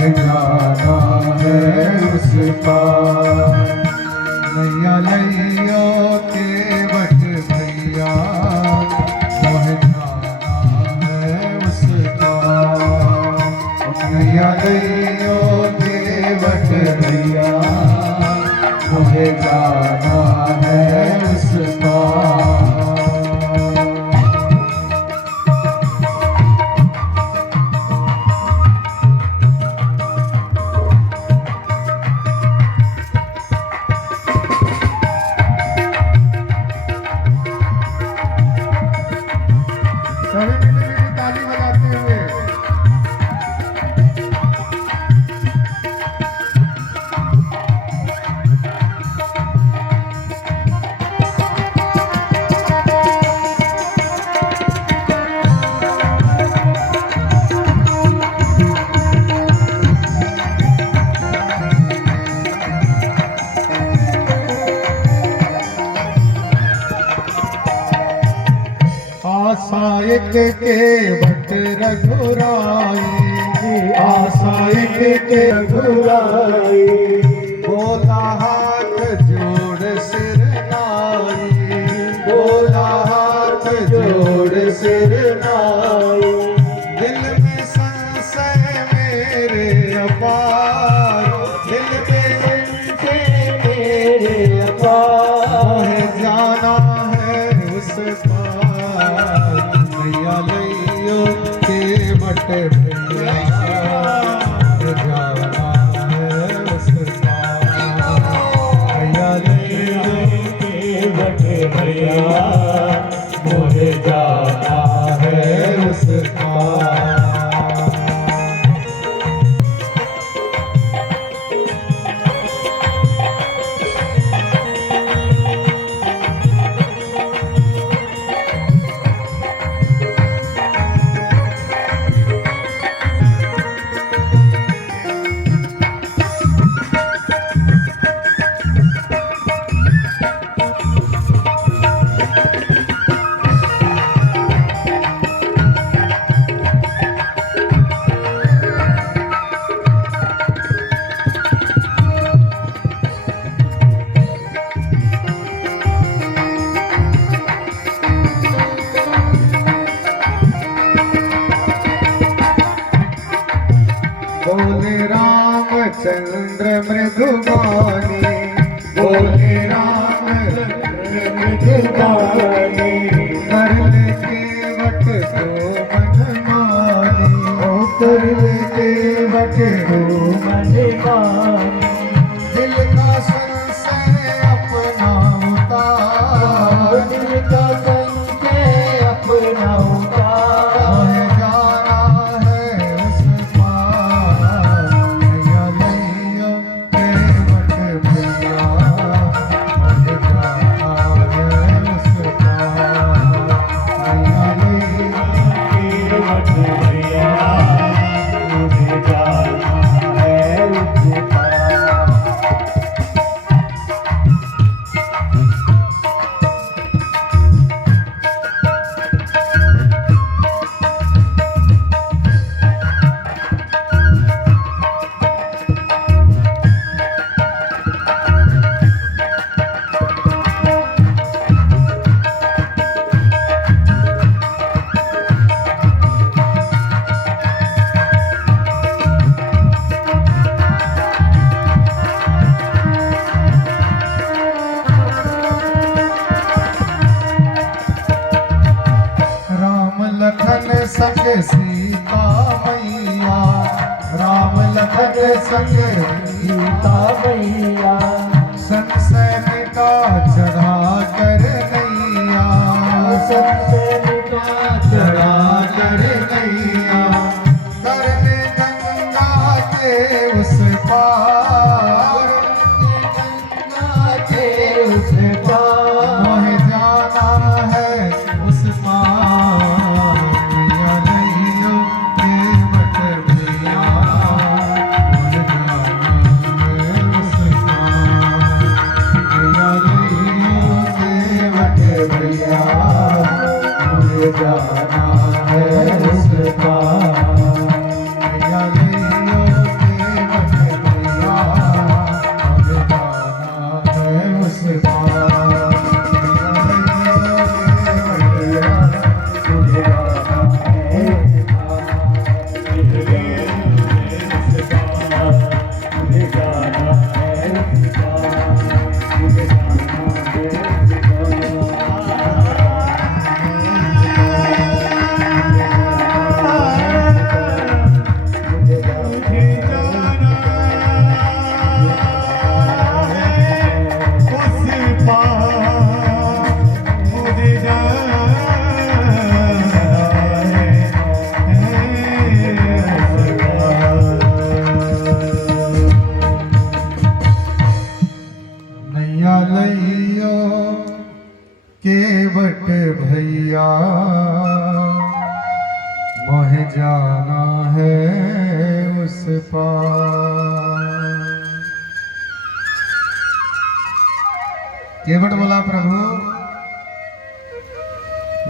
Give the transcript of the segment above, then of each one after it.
मोहे जाना है उस पार। नैया लैयो के बट भैया मोहे जाना है उस पार। नैया लैयो के बट भैया मोहे जाना है उस पार। सभी मिली ताली बजाते हुए आशायक के बट रघुराई। आशायक के रघुराई बोला हाथ जोड़ सिर नाई। बोला हाथ जोड़ सिर नाई। दिल में संशय मेरे अपार। दिल में संशय मेरे अपार। मोहे जाना है उस पार। नैया लैयो के बट भैया जाना है उस पार। नैया लैयो के बट भैया मोहे जाना है उस पार। बोले रामचंद्र मृदुबानी। बोले रामचंद्र मृदुबानी। कर लेके वट को मन मानी। ओ कर लेके वट को मन मानी। दिल का संशय अपना उतार। दिल का संशय अपना उतार। मोहे जाना है उस पार। नैया लैयो के बट भैया मोहे जाना है उस पार। नैया लैयो के बट भैया मोहे जाना है उस पार। लखन संग सीता मैया। राम लखन संग सीता मैया। संशय मिटा चढ़ा कर नैया। संशय मिटा चढ़ा कर नैया। करने गंगा के उस पार। गंगा के उस पार। मोहे जाना है उस पार। जाना है उस पार। नैया लैयो के केवट बोला प्रभु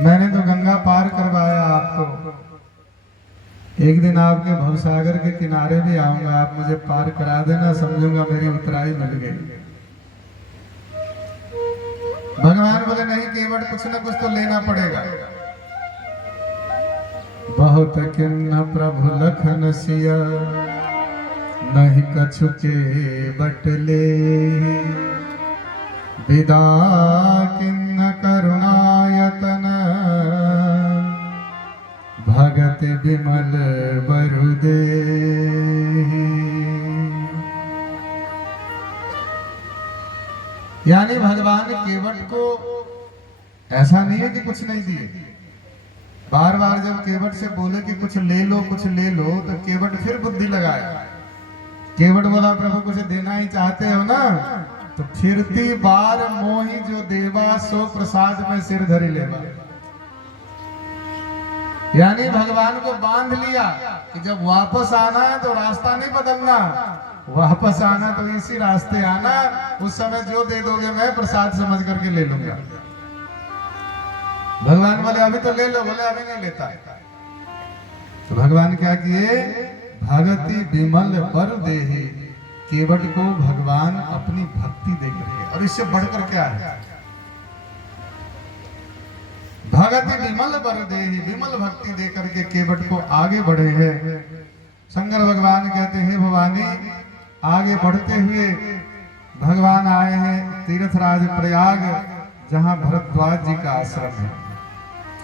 मैंने तो गंगा पार करवाया आपको, एक दिन आपके भवसागर के किनारे भी आऊंगा, आप मुझे पार करा देना, समझूंगा मेरी उतराई मिल गई। भगवान बोले नहीं केवट कुछ ना कुछ तो लेना पड़ेगा। बहुत किन्न प्रभु लखन सिया नहीं कछु के बटले, विदा किन्न करुणायतन भगत विमल बरुदे। यानी भगवान केवट को ऐसा नहीं है कि कुछ नहीं दिए, बार बार जब केवट से बोले कि कुछ ले लो कुछ ले लो, तो केवट फिर बुद्धि लगाया। केवट बोला प्रभु कुछ देना ही चाहते हो ना, तो फिरती बार मोही जो देवा सो प्रसाद में सिर धरी लेवा। यानी भगवान को बांध लिया कि जब वापस आना है तो रास्ता नहीं बदलना, वापस आना तो इसी रास्ते आना, उस समय जो दे दोगे मैं प्रसाद समझ करके ले लूंगा। भगवान बोले अभी तो ले लो, बोले अभी नहीं लेता। तो भगवान क्या किए, भगति विमल पर देहि, केवट को भगवान अपनी भक्ति दे करके, और इससे बढ़कर क्या है, भगति विमल पर देहि, विमल भक्ति दे करके केवट को आगे बढ़े हैं। शंकर भगवान कहते हैं भवानी आगे बढ़ते हुए भगवान आए हैं तीर्थराज प्रयाग, जहां भरद्वाज जी का आश्रम है।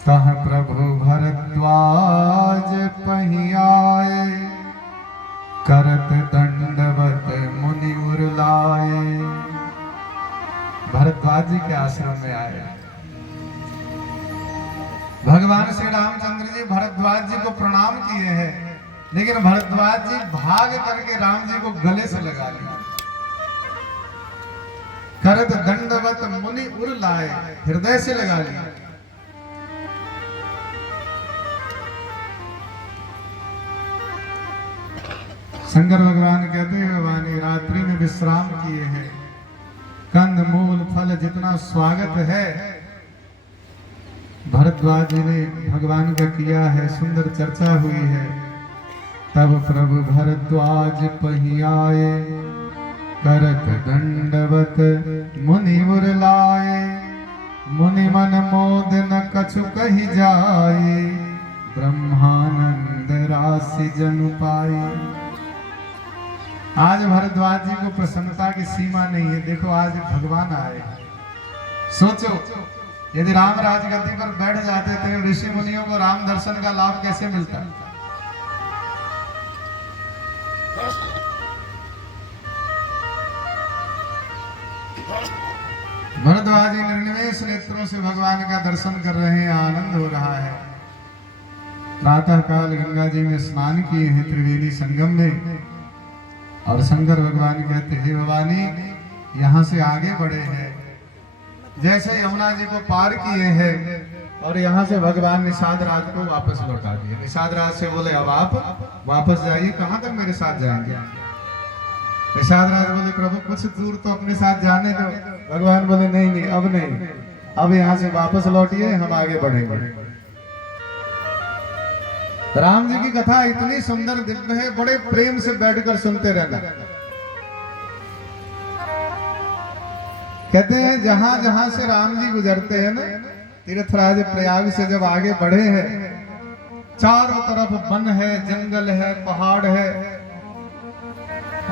कह प्रभु भरद्वाज पहियाए, करत दंडवत मुनि उरलाए। भरद्वाज जी के आश्रम में आए। भगवान श्री रामचंद्र जी भरद्वाज जी को प्रणाम किए हैं, लेकिन भरद्वाज जी भाग करके राम जी को गले से लगा लिया। करत दंडवत मुनि उर लाए, हृदय से लगा लिया। शंकर भगवान कहते हैं भवानी रात्रि में विश्राम किए हैं, कंद मूल फल जितना स्वागत है भरद्वाज जी ने भगवान का किया है, सुंदर चर्चा हुई है। तब प्रभु भरद्वाज पहियाए, करत दंडवत मुनि उर लाए। मुनि मन मोद न कछु कही जाए, ब्रह्मानंद राशि जनु पाए। आज भरद्वाज जी को प्रसन्नता की सीमा नहीं है। देखो आज भगवान आए। सोचो यदि राम राजगद्दी पर बैठ जाते थे ऋषि मुनियों को राम दर्शन का लाभ कैसे मिलता। भरद्वाज जी निर्निमेष नेत्रों से भगवान का दर्शन कर रहे हैं, आनंद हो रहा है। प्रातः काल गंगा जी में स्नान किए हैं त्रिवेणी संगम में, और शंकर भगवान कहते हैं भवानी यहाँ से आगे बढ़े हैं। जैसे यमुना जी को पार किए हैं और यहाँ से भगवान निषाद राज को वापस लौटा दिए। निषाद राज से बोले अब आप वापस जाइए, कहाँ तक मेरे साथ जाएंगे। निषाद राज बोले प्रभु कुछ दूर तो अपने साथ जाने दो। भगवान बोले नहीं नहीं अब नहीं, अब यहाँ से वापस लौटिए, हम आगे बढ़ेंगे। राम जी की कथा इतनी सुंदर दिव्य है, बड़े प्रेम से बैठकर सुनते रहना। कहते हैं जहां जहां से राम जी गुजरते हैं ना, तीर्थराज प्रयाग से जब आगे बढ़े हैं, चारों तरफ वन है, जंगल है, पहाड़ है,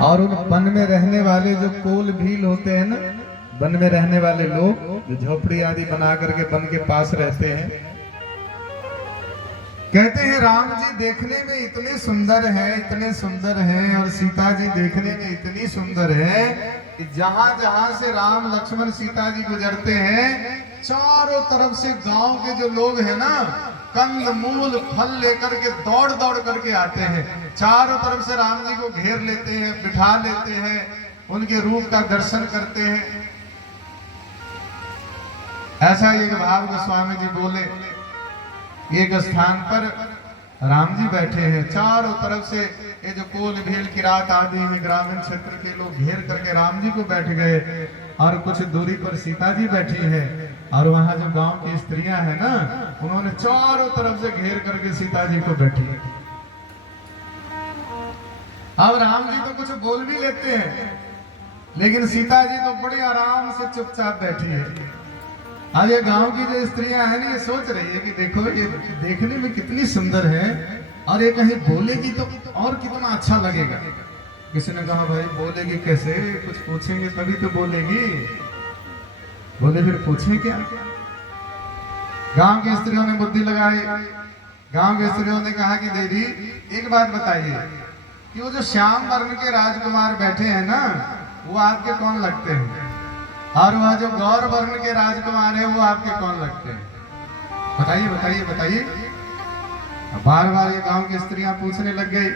और उन वन में रहने वाले जो कोल भील होते हैं ना, वन में रहने वाले लोग जो झोपड़ी आदि बना करके वन के पास रहते हैं, कहते हैं राम जी देखने में इतने सुंदर हैं, इतने सुंदर हैं, और सीता जी देखने में इतनी सुंदर है कि जहां जहां से राम लक्ष्मण सीता जी गुजरते हैं, चारों तरफ से गांव के जो लोग हैं ना, कंद मूल फल लेकर के दौड़ दौड़ करके आते हैं, चारों तरफ से राम जी को घेर लेते हैं, बिठा लेते हैं, उनके रूप का दर्शन करते हैं। ऐसा एक भाव गोस्वामी जी बोले, एक स्थान पर राम जी बैठे हैं, चारों तरफ से ये जो कोल भेल की रात आदि में ग्रामीण क्षेत्र के लोग घेर करके राम जी को बैठ गए और कुछ दूरी पर सीता जी बैठी है और वहां जो गांव की स्त्रियां हैं ना, उन्होंने चारों तरफ से घेर करके सीता जी को बैठी है। अब राम जी तो कुछ बोल भी लेते हैं, लेकिन सीता जी तो बड़े आराम से चुपचाप बैठी है। अब ये गांव की जो स्त्रियां हैं ना, ये सोच रही है कि देखो ये देखने में कितनी सुंदर है और ये कहीं बोलेगी तो और कितना अच्छा लगेगा। किसी ने कहा भाई बोलेगी कैसे, कुछ पूछेंगे तभी तो बोलेगी। बोले फिर पूछें क्या। गांव की स्त्रियों ने बुद्धि लगाई। गांव की स्त्रियों ने कहा कि दीदी एक बात बताइए कि वो जो श्याम वर्ण के राजकुमार बैठे हैं ना, वो आपके कौन लगते हैं, और वह जो गौर वर्ण के राजकुमार है वो आपके कौन लगते हैं? बताइए बताइए बताइए। बार बार ये गांव की स्त्रियां पूछने लग गई।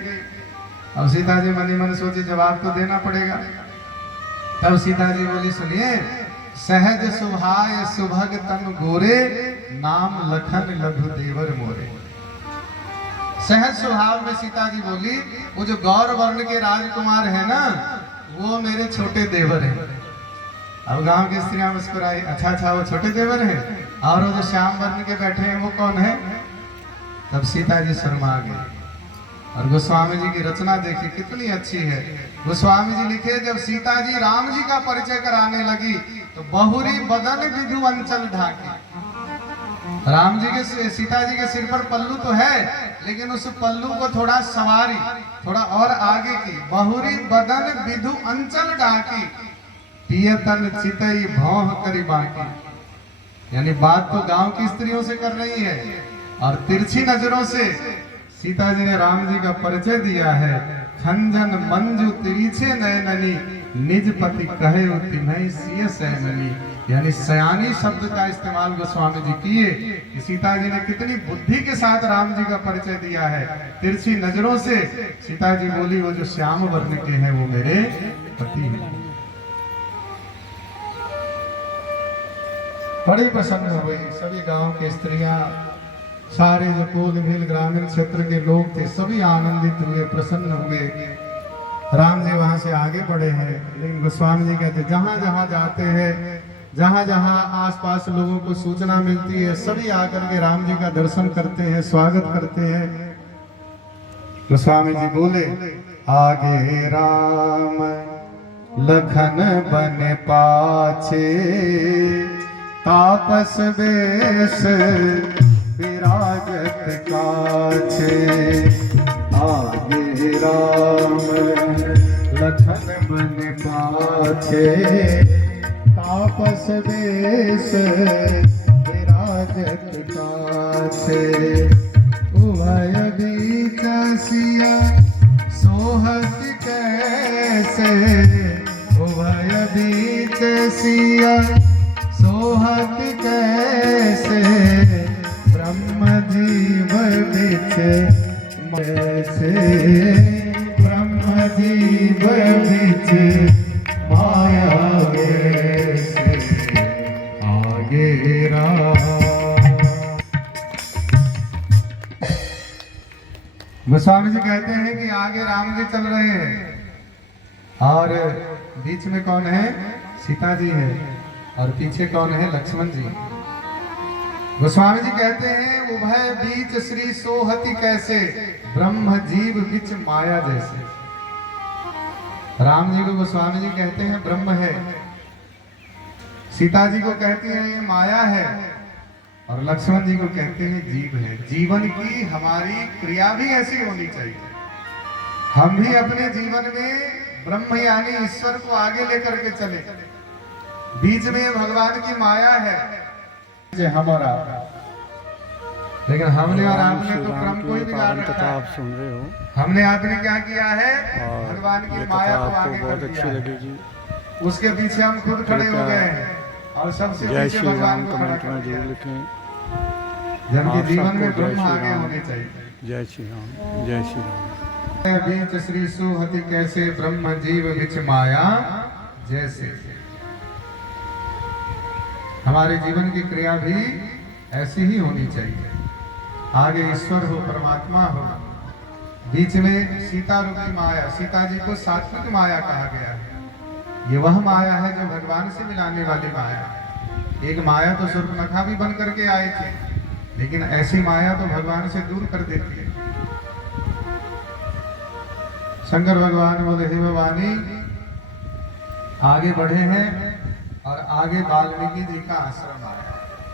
अब सीता जी मन ही मन सोची जवाब तो देना पड़ेगा। तब सीता जी बोली सुनिए, सहज सुभाय सुभग तन गोरे, नाम लखन लघु देवर मोरे। सहज स्वभाव में सीता जी बोली वो जो गौर वर्ण के राजकुमार है ना, वो मेरे छोटे देवर हैं। अब गांव की स्त्रियां मुस्कुराई, अच्छा अच्छा वो छोटे देवर हैं, और वो जो श्याम वर्ण के बैठे हैं वो कौन है? तब सीता जी शर्मा गई। और गोस्वामी जी की रचना देखिए कितनी अच्छी है। गोस्वामी जी लिखे जब सीता जी राम जी का परिचय कराने लगी तो बहुरी बदन विधु अंचल ढाकी। राम जी के सीता जी के सिर पर पल्लू तो है, लेकिन उस पल्लू को थोड़ा सवारी, थोड़ा और आगे की। बहुरी बदन विधु अंचल ढाकी, पियतन चितई भौह करी बाकी। यानी बात तो गांव की स्त्रियों से कर रही है और तिरछी नजरों से सीता जी ने राम जी का परिचय दिया है। खंजन मंजू तिरछे नयननी, निज पति कहे तिन्हई सिय सैननी। यानी सयानी शब्द का इस्तेमाल गोस्वामी जी किए कि सीता जी ने कितनी बुद्धि के साथ राम जी का परिचय दिया है। तिरछी नजरों से सीता जी बोली वो जो श्याम वर्ण के हैं वो मेरे पति हैं। बड़ी प्रसन्न हुई सभी गांव की स्त्रियां, सारे जो कोल भील ग्रामीण क्षेत्र के लोग थे, सभी आनंदित हुए, प्रसन्न हुए। राम जी वहां से आगे बढ़े हैं, लेकिन गोस्वामी जी कहते जहां जहां जाते हैं, जहां जहां आसपास लोगों को सूचना मिलती है, सभी आकर के राम जी का दर्शन करते हैं, स्वागत करते हैं। गोस्वामी जी बोले आगे राम लखन बन पाछे, तापस बेश विराजत काछे। आगे राम लखन बन पाछे, तापस बेश विराजत काछे। उभय बीच सिया सोहत कैसे, उभय बीच सिया सोहत कैसे। ब्रह्म जीव बिच कैसे, ब्रह्म जीव बिच माया वैसे। आगे राम। गोस्वामी जी कहते हैं कि आगे राम जी चल रहे हैं और बीच में कौन है? सीता जी है, और पीछे कौन है? लक्ष्मण जी। गोस्वामी जी कहते हैं उभय बीच श्री सोहति कैसे, ब्रह्म जीव बिच माया जैसे। राम जी को गोस्वामी जी कहते हैं ब्रह्म है, सीता जी को कहते हैं ये माया है, और लक्ष्मण जी को कहते हैं जीव है। जीवन की हमारी क्रिया भी ऐसी होनी चाहिए। हम भी अपने जीवन में ब्रह्म यानी ईश्वर को आगे लेकर के चले। बीच में भगवान की माया है हमारा, लेकिन हमने और आपने तो क्रम को ही बिगाड़ रखा है। आप सुन रहे हो, हमने आपने क्या किया है? भगवान की माया को आगे बहुत कर अच्छी दिया है। लगेगी। उसके पीछे हम खुद खड़े हो गए हैं और सबसे जय पीछे श्री भगवान राम को खड़ा कमेंट कर में दिया। जरूर लिखें। जबकि आप जीवन में सबको जय ब्रह्म श्री आगे राम। होने चाहिए। जय श्री राम, जय श्री राम। बीच श्री सुहति कैसे, ब्रह्म जीव बिच माया जैसे। हमारे जीवन की क्रिया भी ऐसी ही होनी चाहिए। आगे ईश्वर हो, परमात्मा हो, बीच में सीता रूपी माया, सीता जी को सात्विक माया कहा गया है। ये वह माया है जो भगवान से मिलाने वाली माया है। एक माया तो सूर्पनखा भी बन करके आए थे, लेकिन ऐसी माया तो भगवान से दूर कर देती है। शंकर भगवान बोले, हे भवानी, आगे बढ़े हैं और आगे वाल्मीकि जी का आश्रम आया।